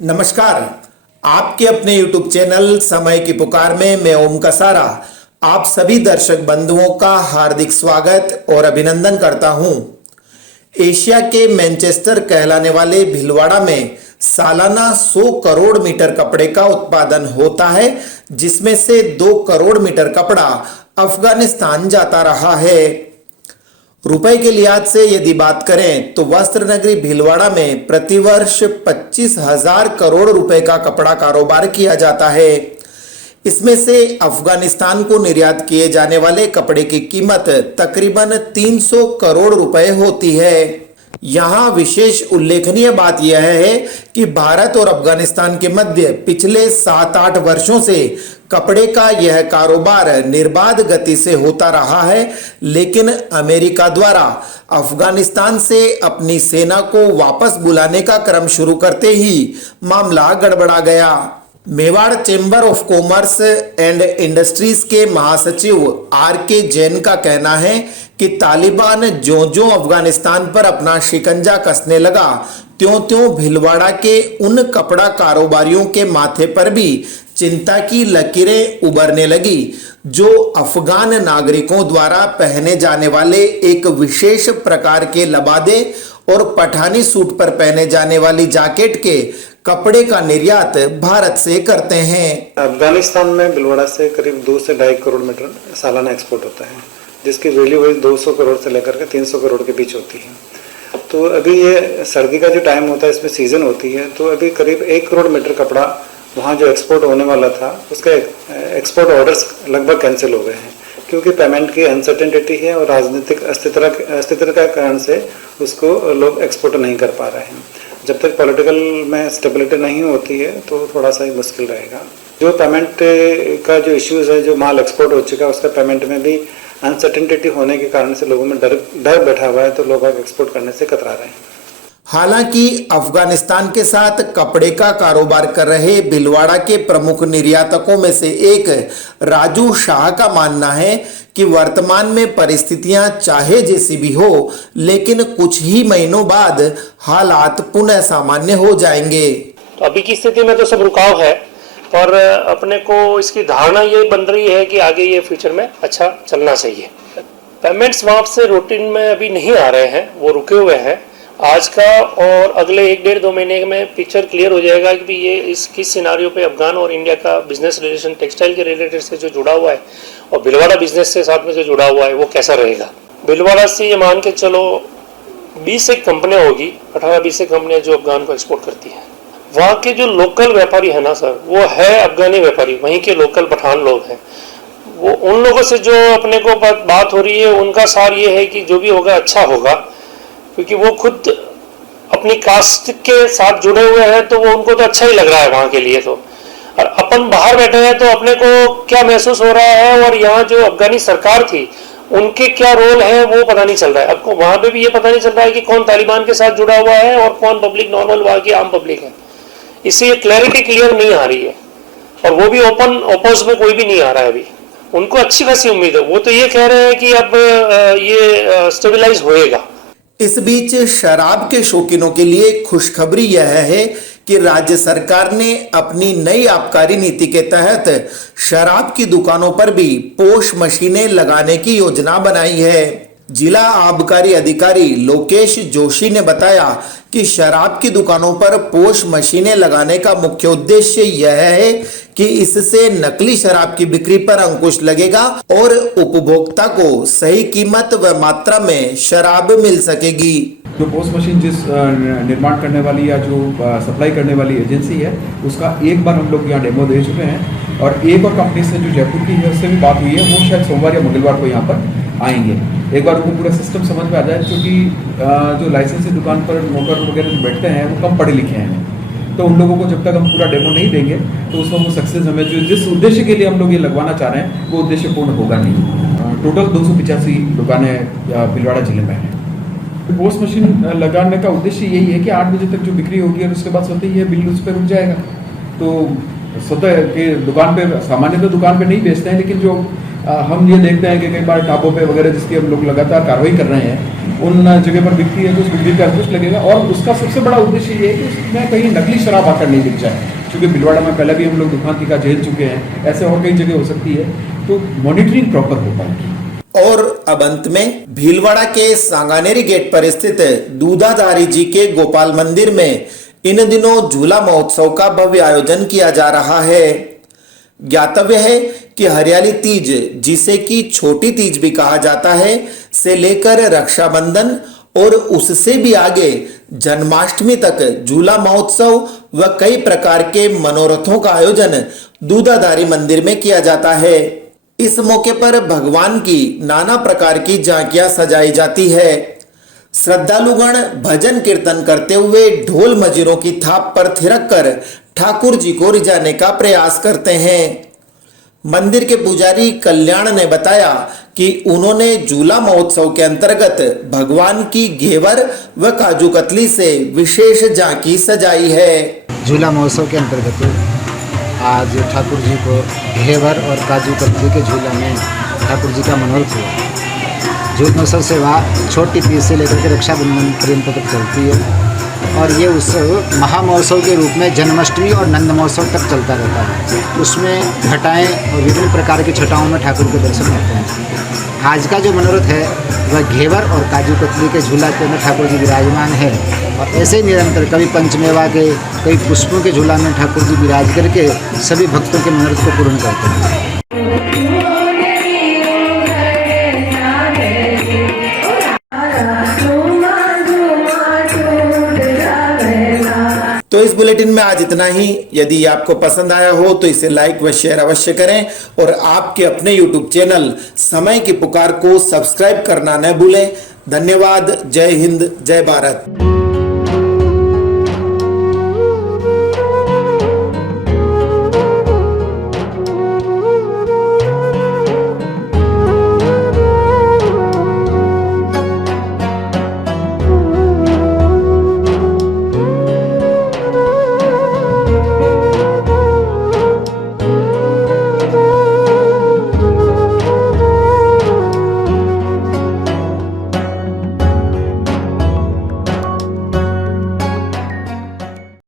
नमस्कार। आपके अपने YouTube चैनल समय की पुकार में मैं ओम कसारा आप सभी दर्शक बंधुओं का हार्दिक स्वागत और अभिनंदन करता हूं। एशिया के मैनचेस्टर कहलाने वाले भीलवाड़ा में सालाना 100 करोड़ मीटर कपड़े का उत्पादन होता है, जिसमें से 2 करोड़ मीटर कपड़ा अफगानिस्तान जाता रहा है। रुपए के लिहाज से यदि बात करें तो वस्त्र नगरी भीलवाड़ा में प्रतिवर्ष 25,000 करोड़ रुपए का कपड़ा कारोबार किया जाता है। इसमें से अफगानिस्तान को निर्यात किए जाने वाले कपड़े की कीमत तकरीबन 300 करोड़ रुपए होती है। यहाँ विशेष उल्लेखनीय बात यह है कि भारत और अफगानिस्तान के मध्य पिछले 7-8 वर्षों से कपड़े का यह कारोबार निर्बाध गति से होता रहा है, लेकिन अमेरिका द्वारा अफगानिस्तान से अपनी सेना को वापस बुलाने का क्रम शुरू करते ही मामला गड़बड़ा गया। Mewar chamber of commerce and industries के महासचिव R.K. जैन का कहना है कि तालिबान ज्यों-ज्यों अफगानिस्तान पर अपना शिकंजा कसने लगा, त्यों-त्यों भीलवाड़ा के उन कपड़ा कारोबारियों के माथे पर भी चिंता की लकीरें उभरने लगी, जो अफगान नागरिकों द्वारा पहने जाने वाले एक विशेष प्रकार के लबादे और पठानी सूट पर पहने जाने वाली जैकेट के कपड़े का निर्यात भारत से करते हैं। अफगानिस्तान में भीलवाड़ा से करीब 2 से 2.5 करोड़ मीटर सालाना एक्सपोर्ट होता है, जिसकी वैल्यू वही 200 करोड़ से लेकर के 300 करोड़ के बीच होती है। तो अभी ये सर्दी का जो टाइम होता है, इसमें सीजन होती है, तो अभी करीब 1 करोड़ मीटर कपड़ा वहाँ जो एक्सपोर्ट होने वाला था, उसका एक्सपोर्ट ऑर्डर्स लगभग कैंसिल हो गए हैं, क्योंकि पेमेंट की अनसर्टेनिटी है और राजनीतिक अस्थिरता के कारण से उसको लोग एक्सपोर्ट नहीं कर पा रहे हैं। जब तक पॉलिटिकल में स्टेबिलिटी नहीं होती है तो थोड़ा सा ही मुश्किल रहेगा। जो पेमेंट का जो इश्यूज है, जो माल एक्सपोर्ट हो चुका है उसका पेमेंट में भी अनसर्टेनिटी होने के कारण से लोगों में डर बैठा हुआ है, तो लोग एक्सपोर्ट करने से कतरा रहे हैं। हालांकि अफगानिस्तान के साथ कपड़े का कारोबार कर रहे भीलवाड़ा के प्रमुख निर्यातकों में से एक राजू शाह का मानना है कि वर्तमान में परिस्थितियां चाहे जैसी भी हो, लेकिन कुछ ही महीनों बाद हालात पुनः सामान्य हो जाएंगे। तो अभी की स्थिति में तो सब रुकाव है, और अपने को इसकी धारणा ये बन रही है कि आगे ये फ्यूचर में अच्छा चलना चाहिए। पेमेंट्स वहाँ से रूटीन में अभी नहीं आ रहे हैं, वो रुके हुए हैं। आज का और अगले 1-1.5-2 महीने में पिक्चर क्लियर हो जाएगा कि ये इस किस सिनारियो पे अफगान और इंडिया का बिजनेस रिलेशन टेक्सटाइल के रिलेटेड से जो जुड़ा हुआ है और भीलवाड़ा बिजनेस से साथ में जो जुड़ा हुआ है वो कैसा रहेगा। भीलवाड़ा से ये मान के चलो 20 एक कंपनियाँ होगी, 18-20 एक कंपनियाँ जो अफगान को एक्सपोर्ट करती हैं। वहाँ के जो लोकल व्यापारी है ना सर, वो है अफगानी व्यापारी, वहीं के लोकल पठान लोग हैं। वो उन लोगों से जो अपने को बात हो रही है, उनका सार ये है कि जो भी होगा अच्छा होगा, क्योंकि वो खुद अपनी कास्ट के साथ जुड़े हुए हैं, तो वो उनको तो अच्छा ही लग रहा है वहाँ के लिए। तो और अपन बाहर बैठे हैं, तो अपने को क्या महसूस हो रहा है, और यहाँ जो अफगानी सरकार थी उनके क्या रोल है वो पता नहीं चल रहा है। आपको वहाँ पे भी ये पता नहीं चल रहा है कि कौन तालिबान के साथ जुड़ा हुआ है और कौन पब्लिक नॉर्मल वहाँ की आम पब्लिक है। इससे ये क्लैरिटी क्लियर नहीं आ रही है, और वो भी ओपन ओपोज में कोई भी नहीं आ रहा है अभी। उनको अच्छी खासी उम्मीद है, वो तो ये कह रहे हैं कि अब ये स्टेबलाइज होएगा। इस बीच शराब के शौकीनों के लिए खुशखबरी यह है कि राज्य सरकार ने अपनी नई आबकारी नीति के तहत शराब की दुकानों पर भी पोश मशीनें लगाने की योजना बनाई है। जिला आबकारी अधिकारी लोकेश जोशी ने बताया कि शराब की दुकानों पर पोश मशीनें लगाने का मुख्य उद्देश्य यह है कि इससे नकली शराब की बिक्री पर अंकुश लगेगा और उपभोक्ता को सही कीमत व मात्रा में शराब मिल सकेगी। जो पोस्ट मशीन जिस निर्माण करने वाली या जो सप्लाई करने वाली एजेंसी है, उसका एक बार हम लोग यहाँ डेमो दे चुके हैं, और एक और कंपनी से जो जयपुर की है उससे भी बात हुई है, वो शायद सोमवार या मंगलवार को यहाँ पर आएंगे। एक बार उनको पूरा सिस्टम समझ में आ जाए, क्योंकि जो लाइसेंसी दुकान पर नौकर वगैरह जो बैठते हैं वो कम पढ़े लिखे हैं, तो उन लोगों को जब तक हम पूरा डेमो नहीं देंगे तो उसमें वो सक्सेस हमें जो जिस उद्देश्य के लिए हम लोग ये लगवाना चाह रहे हैं वो उद्देश्य पूर्ण होगा नहीं। टोटल 285 दुकानें भीलवाड़ा जिले में हैं। पोस्ट मशीन लगाने का उद्देश्य यही है कि 8 बजे तक जो बिक्री होगी और उसके बाद स्वतः ही बिल उस पर रुक जाएगा। तो स्वतः के दुकान पे, सामान्यतः दुकान पे नहीं बेचते हैं, लेकिन जो हम ये देखते हैं कि कई बार ढाबों पे वगैरह जिसकी हम लोग लगातार कार्रवाई कर रहे हैं, उन जगह पर बिकती है तो उस बिक्री का अंकुश लगेगा। और उसका सबसे बड़ा उद्देश्य ये है कि उसमें कहीं नकली शराब आकर नहीं बिक जाए, क्योंकि भीलवाड़ा में पहले भी हम लोग दुकान की का झेल चुके हैं, ऐसे और कई जगह हो सकती है, तो मॉनिटरिंग प्रॉपर हो पाएगी। और अब अंत में भीलवाड़ा के सांगानेरी गेट पर स्थित दूधाधारी जी के गोपाल मंदिर में इन दिनों झूला महोत्सव का भव्य आयोजन किया जा रहा है। ज्ञातव्य है कि हरियाली तीज, जिसे कि छोटी तीज भी कहा जाता है, से लेकर रक्षाबंधन और उससे भी आगे जन्माष्टमी तक झूला महोत्सव व कई प्रकार के मनोरथों का आयोजन दूधाधारी मंदिर में किया जाता है। इस मौके पर भगवान की नाना प्रकार की झांकियां सजाई जाती है। श्रद्धालुगण भजन कीर्तन करते हुए ढोल मजीरों की थाप पर थिरक कर ठाकुर जी को रिझाने का प्रयास करते हैं। मंदिर के पुजारी कल्याण ने बताया कि उन्होंने झूला महोत्सव के अंतर्गत भगवान की घेवर व काजू कतली से विशेष झांकी सजाई है। झूला महोत्सव के अंतर्गत आज ठाकुर जी को घेवर और काजू कतली के झूला में ठाकुर जी का मनोरथ हुआ। झूला महोत्सव सेवा छोटी तीज से लेकर के रक्षाबंधन पर्यंत तक चलती है और ये उत्सव महामहोत्सव के रूप में जन्माष्टमी और नंद महोत्सव तक चलता रहता है। उसमें घटाएं और विभिन्न प्रकार की छटाओं में ठाकुर के दर्शन होते हैं। आज का जो मनोरथ है वह घेवर और काजू कतली के झूला के अंदर ठाकुर जी विराजमान है और ऐसे ही निरंतर कभी पंचमेवा के कई पुष्पों के झूला में ठाकुर जी विराज करके सभी भक्तों के मनोरथ को पूर्ण करते हैं। तो इस बुलेटिन में आज इतना ही। यदि आपको पसंद आया हो तो इसे लाइक व शेयर अवश्य करें और आपके अपने YouTube चैनल समय की पुकार को सब्सक्राइब करना न भूलें। धन्यवाद। जय हिंद, जय भारत।